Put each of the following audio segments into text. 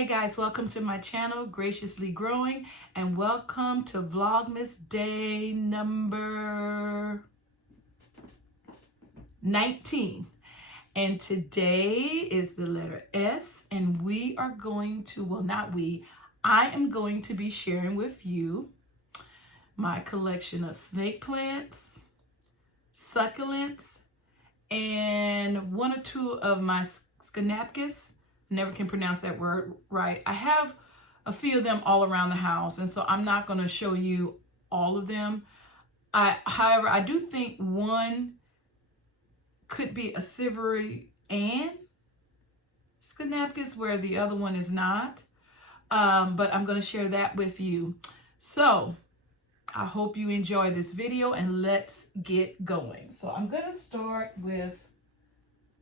Hey guys, welcome to my channel, Graciously Growing, and welcome to Vlogmas day number 19. And today is the letter S, and we are going to, well, not we, I am going to be sharing with you my collection of snake plants, succulents, and one or two of my Scindapusus. Never can pronounce that word right. I have a few of them all around the house, and so I'm not going to show you all of them. However, I do think one could be a silvery and Scindapusus, where the other one is not. But I'm going to share that with you. So I hope you enjoy this video, and let's get going. So I'm going to start with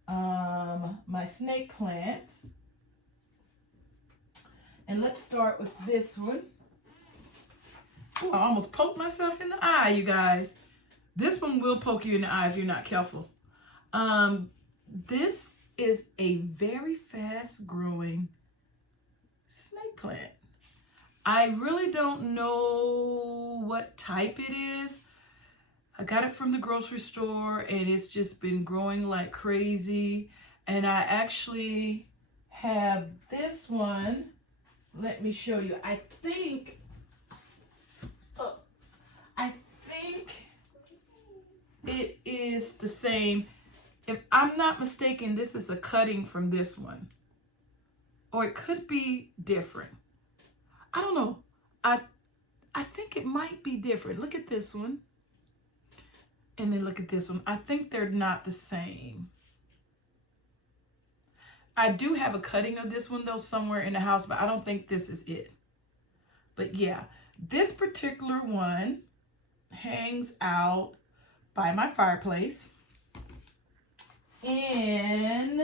my snake plants. And let's start with this one. Ooh, I almost poked myself in the eye, you guys. This one will poke you in the eye if you're not careful. This is a very fast growing snake plant. I really don't know what type it is. I got it from the grocery store, and it's just been growing like crazy. And I actually have this one. Let me show you. I think it is the same. If I'm not mistaken, this is a cutting from this one. Or it could be different. I don't know. I think it might be different. Look at this one. And then look at this one. I think they're not the same. I do have a cutting of this one though somewhere in the house, but I don't think this is it. But yeah, this particular one hangs out by my fireplace. And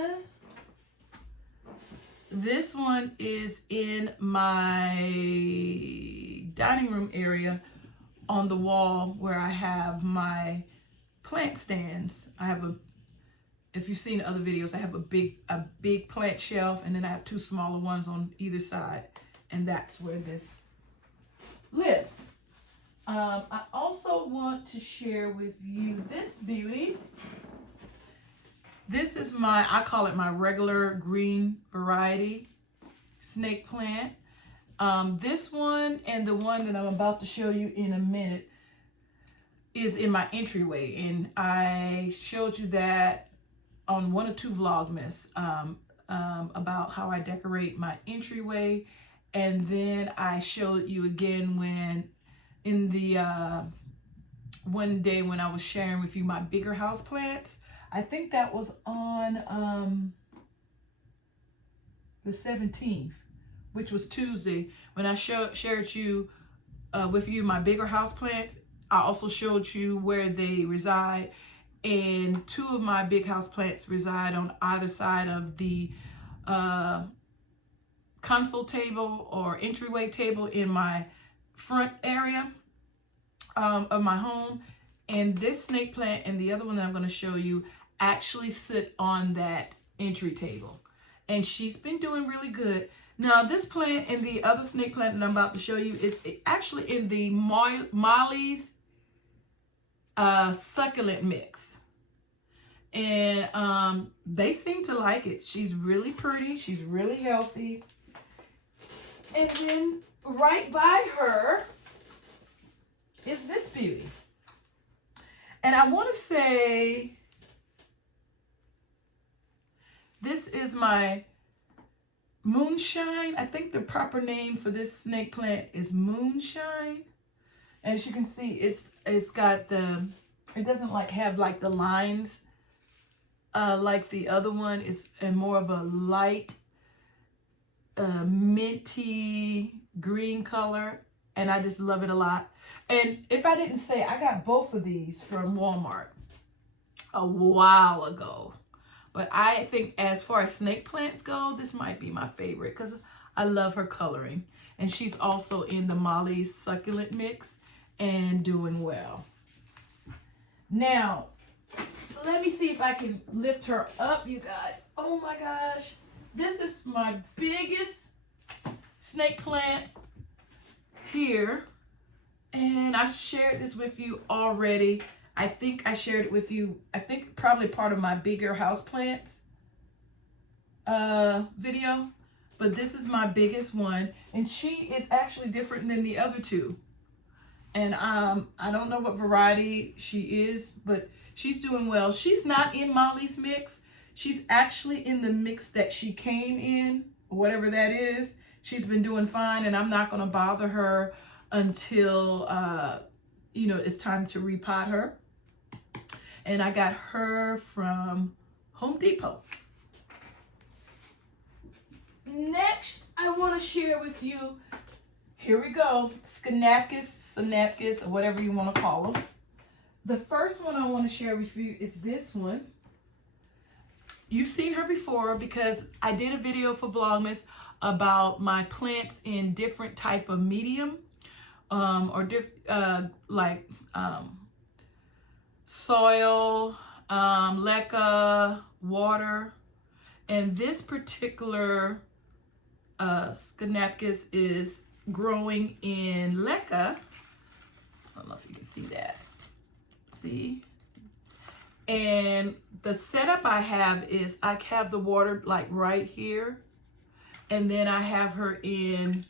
this one is in my dining room area on the wall where I have my plant stands. I have if you've seen other videos, I have a big plant shelf, and then I have two smaller ones on either side, and that's where this lives. I also want to share with you this beauty. This is I call it my regular green variety snake plant. This one and the one that I'm about to show you in a minute is in my entryway, and I showed you that on one or two Vlogmas about how I decorate my entryway. And then I showed you again when in the one day when I was sharing with you my bigger house plants. I think that was on the 17th, which was Tuesday, when I shared you with you my bigger house plants. I also showed you where they reside, and two of my big house plants reside on either side of the console table or entryway table in my front area of my home. And this snake plant and the other one that I'm going to show you actually sit on that entry table. And she's been doing really good. Now, this plant and the other snake plant that I'm about to show you is actually in the Molly's succulent mix. And they seem to like it. She's really pretty. She's really healthy. And then right by her is this beauty. And I want to say this is my Moonshine. I think the proper name for this snake plant is Moonshine. As you can see, it's got it doesn't have like the lines like the other one. Is more of a light minty green color, and I just love it a lot. And if I didn't say, I got both of these from Walmart a while ago. But I think as far as snake plants go, this might be my favorite because I love her coloring. And she's also in the Molly's succulent mix and doing well. Now, let me see if I can lift her up, you guys. Oh my gosh. This is my biggest snake plant here, and I shared this with you already. I think I shared it with you, I think probably part of my bigger houseplants video, but this is my biggest one, and she is actually different than the other two. And I don't know what variety she is, but she's doing well. She's not in Molly's mix. She's actually in the mix that she came in, whatever that is. She's been doing fine, and I'm not going to bother her until, you know, it's time to repot her. And I got her from Home Depot. Next, I want to share with you, here we go, Scapus, or whatever you want to call them. The first one I want to share with you is this one. You've seen her before because I did a video for Vlogmas about my plants in different type of medium, or like soil, leca, water. And this particular Scapus is growing in leca. I don't know if you can see that. See? And the setup I have is I have the water like right here, and then I have her in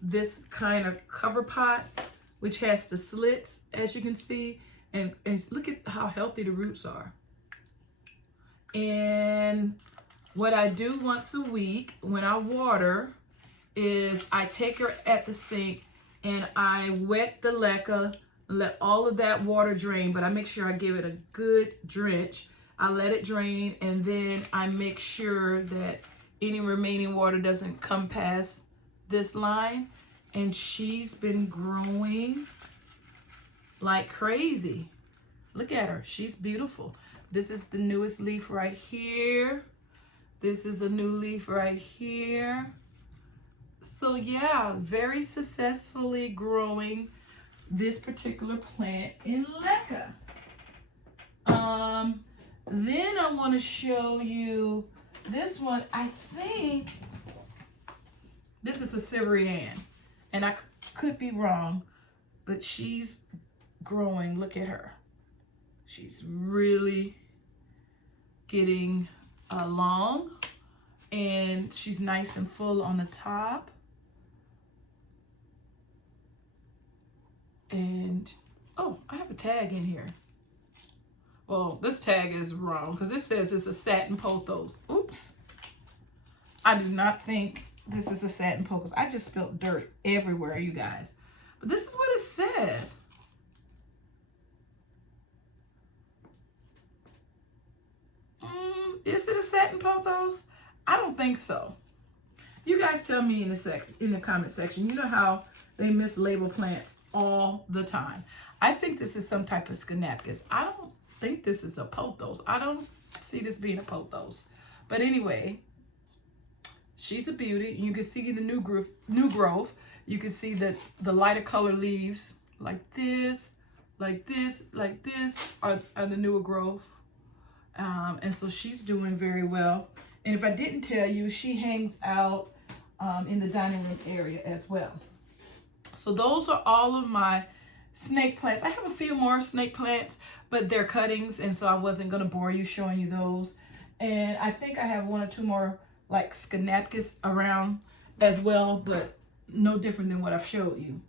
this kind of cover pot, which has the slits, as you can see, and look at how healthy the roots are. And what I do once a week when I water is I take her at the sink and I wet the leca, let all of that water drain, but I make sure I give it a good drench. I let it drain, and then I make sure that any remaining water doesn't come past this line. And she's been growing like crazy. Look at her. She's beautiful. This is the newest leaf right here. This is a new leaf right here. So yeah, very successfully growing this particular plant in leca. Then I want to show you this one. I think this is a Siberian, and I could be wrong, but she's growing. Look at her. She's really getting along, and she's nice and full on the top. And oh, I have a tag in here. Well, this tag is wrong because it says it's a satin pothos. Oops. I do not think this is a satin pothos. I just spilled dirt everywhere, you guys. But this is what it says. Is it a satin pothos? I don't think so. You guys tell me in the comment section. You know how they mislabel plants all the time. I think this is some type of Scapus. I don't think this is a pothos. I don't see this being a pothos. But anyway, she's a beauty. You can see the new growth. You can see that the lighter color leaves like this, like this, like this are the newer growth. And so she's doing very well. And if I didn't tell you, she hangs out in the dining room area as well. So those are all of my snake plants. I have a few more snake plants, but they're cuttings, and so I wasn't going to bore you showing you those. And I think I have one or two more like Scapus around as well, but no different than what I've showed you.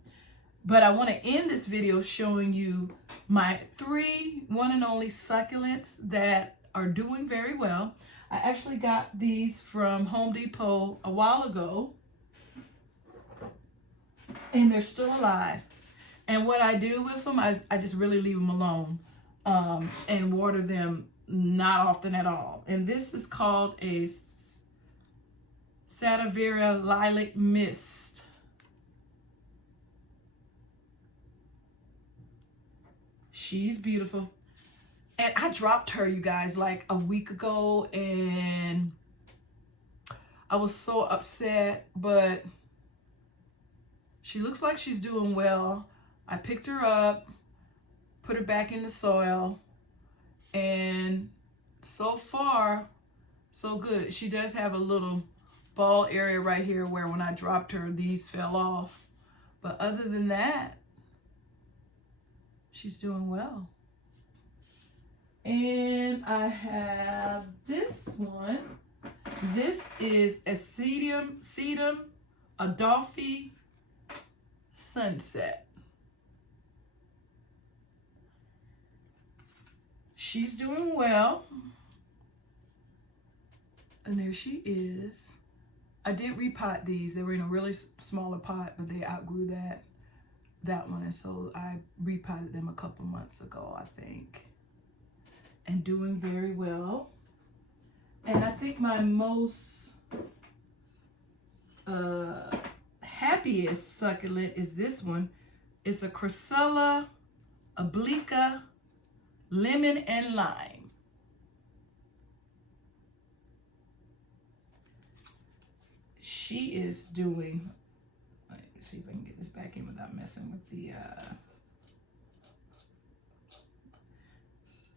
But I want to end this video showing you my 3 one and only succulents that are doing very well. I actually got these from Home Depot a while ago, and they're still alive. And what I do with them, I just really leave them alone and water them not often at all. And this is called a Scindapusus Lilac Mist. She's beautiful. And I dropped her, you guys, like a week ago, and I was so upset, but she looks like she's doing well. I picked her up, put her back in the soil, and so far, so good. She does have a little ball area right here where when I dropped her, these fell off. But other than that, she's doing well. And I have this one. This is a Sedum Adolphi Sunset. She's doing well. And there she is. I did repot these. They were in a really smaller pot, but they outgrew that one. And so I repotted them a couple months ago, I think. And doing very well. And I think my most happiest succulent is this one. It's a Cressella Obliqua Lemon and Lime. She is doing, let me see if I can get this back in without messing with the,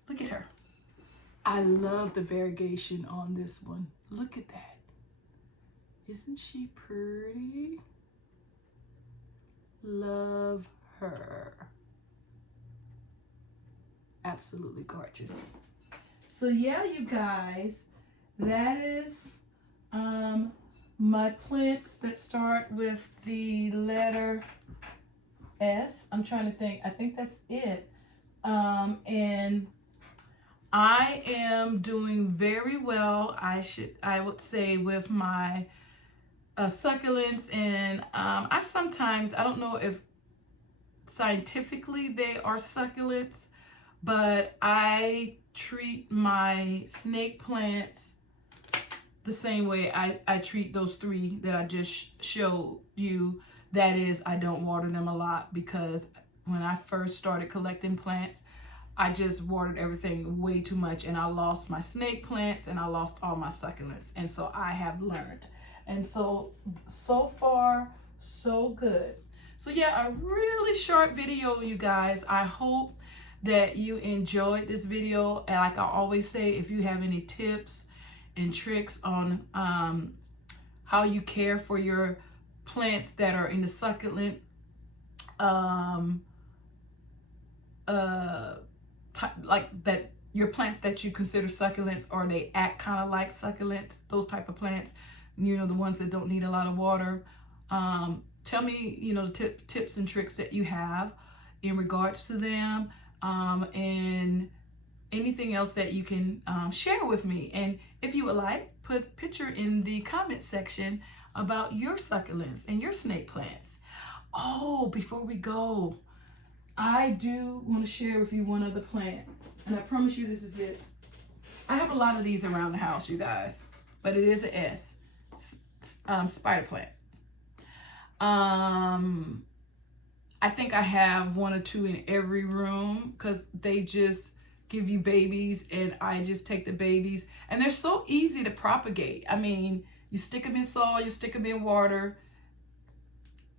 look at her. I love the variegation on this one. Look at that. Isn't she pretty? Love her. Absolutely gorgeous. So yeah, you guys, that is my plants that start with the letter S. I'm trying to think. I think that's it. And I am doing very well, I would say, with my succulents. And I don't know if scientifically they are succulents, but I treat my snake plants the same way I treat those three that I just showed you. That is, I don't water them a lot, because when I first started collecting plants, I just watered everything way too much, and I lost my snake plants and I lost all my succulents. And so I have learned. And so far, so good. So yeah, a really short video, you guys. I hope that you enjoyed this video. And like I always say, if you have any tips and tricks on how you care for your plants that are in the succulent like that, your plants that you consider succulents, or they act kind of like succulents, those type of plants, you know, the ones that don't need a lot of water. Tell me, you know, the tips and tricks that you have in regards to them, and anything else that you can share with me. And if you would like, put a picture in the comment section about your succulents and your snake plants. Oh, before we go, I do want to share with you one other plant, and I promise you this is it. I have a lot of these around the house, you guys, but it is an S, spider plant. I think I have one or two in every room, because they just give you babies, and I just take the babies, and they're so easy to propagate. I mean, you stick them in soil, you stick them in water,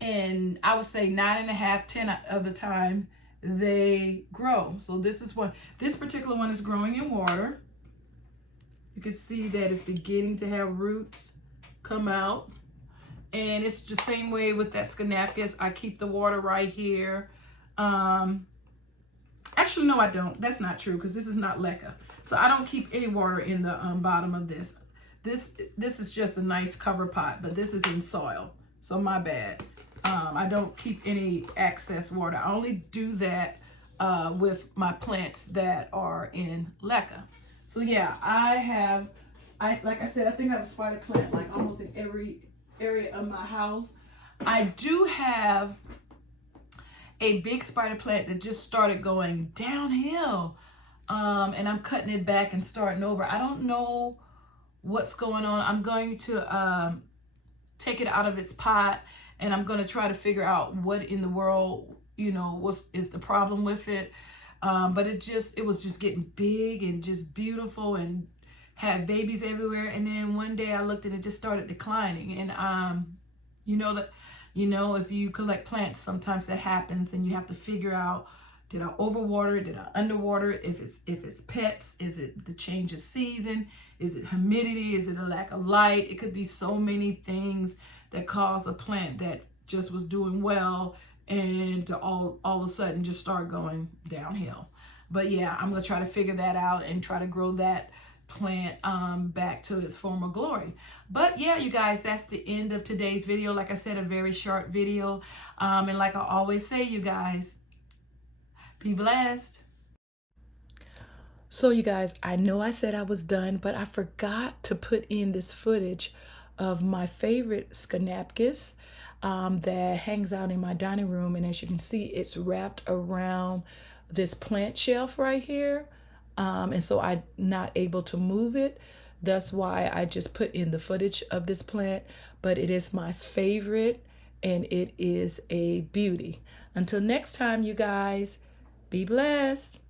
and I would say 9.5, 10 of the time they grow. So this particular one is growing in water. You can see that it's beginning to have roots come out. And it's the same way with that Scapus. I keep the water right here. Actually, no, I don't. That's not true, because this is not leca. So I don't keep any water in the bottom of this. This is just a nice cover pot, but this is in soil. So my bad. I don't keep any excess water. I only do that with my plants that are in leca. So yeah, like I said, I think I have a spider plant like almost in every area of my house. I do have a big spider plant that just started going downhill, and I'm cutting it back and starting over. I don't know what's going on. I'm going to take it out of its pot, and I'm going to try to figure out what in the world, you know, is the problem with it. But it was just getting big and just beautiful and had babies everywhere. And then one day I looked and it just started declining. And you know, if you collect plants, sometimes that happens, and you have to figure out, Did I overwater it? Did I underwater it? If it's pets, is it the change of season? Is it humidity? Is it a lack of light? It could be so many things that cause a plant that just was doing well and to all of a sudden just start going downhill. But yeah, I'm gonna try to figure that out and try to grow that plant back to its former glory. But yeah, you guys, that's the end of today's video. Like I said, a very short video. And like I always say, you guys, be blessed. So you guys, I know I said I was done, but I forgot to put in this footage of my favorite Scindapusus that hangs out in my dining room. And as you can see, it's wrapped around this plant shelf right here. And so I'm not able to move it. That's why I just put in the footage of this plant. But it is my favorite and it is a beauty. Until next time, you guys, be blessed.